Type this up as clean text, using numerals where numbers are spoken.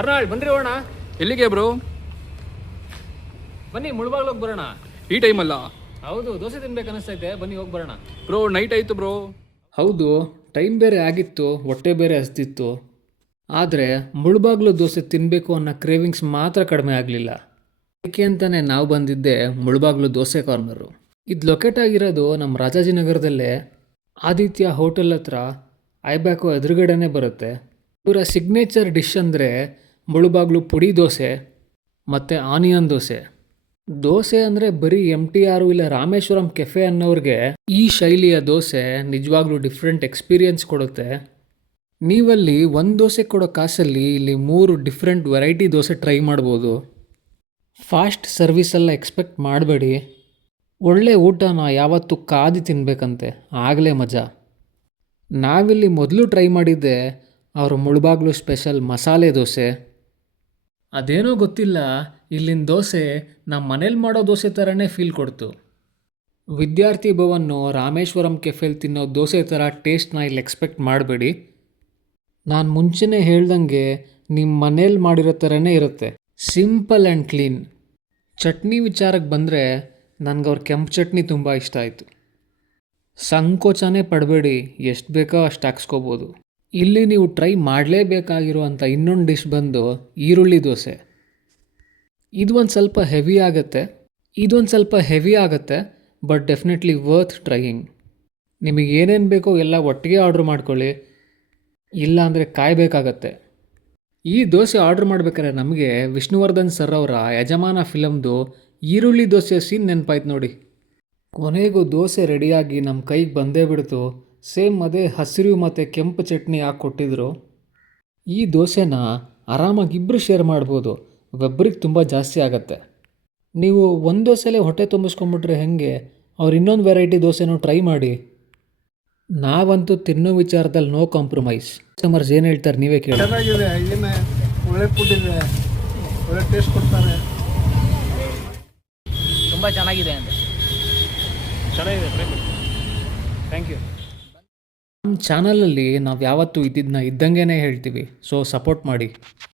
ಅರ್ನಾಳ್ ಬಂದ್ರಿ ಹೋಗೋಣ. ಎಲ್ಲಿಗೆ ಬ್ರೋ? ಬನ್ನಿ ಮುಳ್ಬಾಗ್ಲೋಗಿ ಬರೋಣ. ಈ ಟೈಮಲ್ಲ? ಹೌದು, ದೋಸೆ ತಿನ್ಬೇಕು ಅನಿಸ್ತೈತೆ, ಬನ್ನಿ ಹೋಗಿ ಬರೋಣ. ಬ್ರೋ ನೈಟ್ ಆಯಿತು ಬ್ರೋ. ಹೌದು, ಟೈಮ್ ಬೇರೆ ಆಗಿತ್ತು, ಹೊಟ್ಟೆ ಬೇರೆ ಹಸ್ದಿತ್ತು. ಆದರೆ ಮುಳ್ಬಾಗ್ಲು ದೋಸೆ ತಿನ್ನಬೇಕು ಅನ್ನೋ ಕ್ರೇವಿಂಗ್ಸ್ ಮಾತ್ರ ಕಡಿಮೆ ಆಗಲಿಲ್ಲ. ಏಕೆ ಅಂತಲೇ ನಾವು ಬಂದಿದ್ದೆ ಮುಳ್ಬಾಗ್ಲು ದೋಸೆ ಕಾರ್ನರು. ಇದು ಲೊಕೇಟ್ ಆಗಿರೋದು ನಮ್ಮ ರಾಜಾಜಿನಗರದಲ್ಲೇ ಆದಿತ್ಯ ಹೋಟೆಲ್ ಹತ್ರ ಐಬ್ಯಾಕೋ ಎದುರುಗಡೆನೇ ಬರುತ್ತೆ. ಇವರ ಸಿಗ್ನೇಚರ್ ಡಿಶ್ ಅಂದರೆ ಮುಳುಬಾಗ್ಲು ಪುಡಿ ದೋಸೆ ಮತ್ತು ಆನಿಯನ್ ದೋಸೆ. ದೋಸೆ ಅಂದರೆ ಬರೀ MTR ಇಲ್ಲ ರಾಮೇಶ್ವರಂ ಕೆಫೆ ಅನ್ನೋರಿಗೆ ಈ ಶೈಲಿಯ ದೋಸೆ ನಿಜವಾಗ್ಲೂ ಡಿಫ್ರೆಂಟ್ ಎಕ್ಸ್ಪೀರಿಯನ್ಸ್ ಕೊಡುತ್ತೆ. ನೀವಲ್ಲಿ ಒಂದು ದೋಸೆ ಕೊಡೋ ಕಾಸಲ್ಲಿ ಇಲ್ಲಿ 3 ಡಿಫ್ರೆಂಟ್ ವೆರೈಟಿ ದೋಸೆ ಟ್ರೈ ಮಾಡ್ಬೋದು. ಫಾಸ್ಟ್ ಸರ್ವಿಸೆಲ್ಲ ಎಕ್ಸ್ಪೆಕ್ಟ್ ಮಾಡಬೇಡಿ. ಒಳ್ಳೆ ಊಟನ ಯಾವತ್ತೂ ಕಾದು ತಿನ್ನಬೇಕಂತೆ, ಆಗಲೇ ಮಜಾ. ನಾವಿಲ್ಲಿ ಮೊದಲು ಟ್ರೈ ಮಾಡಿದ್ದೆ ಅವರು ಮುಳುಬಾಗ್ಲು ಸ್ಪೆಷಲ್ ಮಸಾಲೆ ದೋಸೆ. ಅದೇನೋ ಗೊತ್ತಿಲ್ಲ, ಇಲ್ಲಿನ ದೋಸೆ ನಮ್ಮ ಮನೇಲಿ ಮಾಡೋ ದೋಸೆ ಥರನೇ ಫೀಲ್ ಕೊಡ್ತು. ವಿದ್ಯಾರ್ಥಿ ಭವನ್ನು ರಾಮೇಶ್ವರಂ ಕೆಫೆಲ್ ತಿನ್ನೋ ದೋಸೆ ಥರ ಟೇಸ್ಟ್ನ ಇಲ್ಲಿ ಎಕ್ಸ್ಪೆಕ್ಟ್ ಮಾಡಬೇಡಿ. ನಾನು ಮುಂಚೆನೇ ಹೇಳ್ದಂಗೆ ನಿಮ್ಮ ಮನೇಲಿ ಮಾಡಿರೋ ಥರನೇ ಇರುತ್ತೆ, ಸಿಂಪಲ್ ಆ್ಯಂಡ್ ಕ್ಲೀನ್. ಚಟ್ನಿ ವಿಚಾರಕ್ಕೆ ಬಂದರೆ ನನಗೆ ಅವ್ರ ಕೆಂಪು ಚಟ್ನಿ ತುಂಬ ಇಷ್ಟ ಆಯಿತು. ಸಂಕೋಚನೇ ಪಡಬೇಡಿ, ಎಷ್ಟು ಬೇಕೋ ಅಷ್ಟು ಹಾಕ್ಸ್ಕೋಬೋದು. ಇಲ್ಲಿ ನೀವು ಟ್ರೈ ಮಾಡಲೇಬೇಕಾಗಿರುವಂಥ ಇನ್ನೊಂದು ಡಿಶ್ ಬಂದು ಈರುಳ್ಳಿ ದೋಸೆ. ಇದೊಂದು ಸ್ವಲ್ಪ ಹೆವಿ ಆಗುತ್ತೆ, ಬಟ್ ಡೆಫಿನೆಟ್ಲಿ ವರ್ತ್ ಟ್ರೈಯಿಂಗ್. ನಿಮಗೆ ಏನೇನು ಬೇಕೋ ಎಲ್ಲ ಒಟ್ಟಿಗೆ ಆರ್ಡ್ರ್ ಮಾಡ್ಕೊಳ್ಳಿ, ಇಲ್ಲ ಅಂದರೆ ಕಾಯಬೇಕಾಗತ್ತೆ. ಈ ದೋಸೆ ಆರ್ಡ್ರ್ ಮಾಡ್ಬೇಕಾದ್ರೆ ನಮಗೆ ವಿಷ್ಣುವರ್ಧನ್ ಸರ್ ಅವರ ಯಜಮಾನ ಫಿಲಮ್ದು ಈರುಳ್ಳಿ ದೋಸೆ ಸೀನ್ ನೆನಪಾಯ್ತು ನೋಡಿ. ಕೊನೆಗೂ ದೋಸೆ ರೆಡಿಯಾಗಿ ನಮ್ಮ ಕೈಗೆ ಬಂದೇ ಬಿಡ್ತು. ಸೇಮ್ ಅದೇ ಹಸಿರು ಮತ್ತು ಕೆಂಪು ಚಟ್ನಿ ಹಾಕಿ ಕೊಟ್ಟಿದ್ರು. ಈ ದೋಸೆನ ಆರಾಮಾಗಿ ಇಬ್ಬರು ಶೇರ್ ಮಾಡ್ಬೋದು, ಒಬ್ಬರಿಗೆ ತುಂಬ ಜಾಸ್ತಿ ಆಗತ್ತೆ. ನೀವು ಒಂದು ದೋಸೆಲೇ ಹೊಟ್ಟೆ ತುಂಬಿಸ್ಕೊಂಬಿಟ್ರೆ ಹೇಗೆ? ಅವ್ರು ಇನ್ನೊಂದು ವೆರೈಟಿ ದೋಸೆನೂ ಟ್ರೈ ಮಾಡಿ. ನಾವಂತೂ ತಿನ್ನೋ ವಿಚಾರದಲ್ಲಿ ನೋ ಕಾಂಪ್ರಮೈಸ್. ಕಸ್ಟಮರ್ಸ್ ಏನು ಹೇಳ್ತಾರೆ ನೀವೇ ಕೇಳಿ. ಚೆನ್ನಾಗಿದೆ, ಏನು ಒಳ್ಳೆ ಫುಡ್ ಇದೆ, ಒಳ್ಳೆ ಟೇಸ್ಟ್ ಕೊಡ್ತಾರೆ. ತುಂಬ ಚೆನ್ನಾಗಿದೆ ಅಂದರೆ ಚೆನ್ನಾಗಿದೆ, ಥ್ಯಾಂಕ್ ಯು. ನಮ್ಮ ಚಾನಲಲ್ಲಿ ನಾವು ಯಾವತ್ತೂ ಇದ್ದಿದ್ದನ್ನ ಇದ್ದಂಗೆ ಹೇಳ್ತೀವಿ, ಸೊ ಸಪೋರ್ಟ್ ಮಾಡಿ.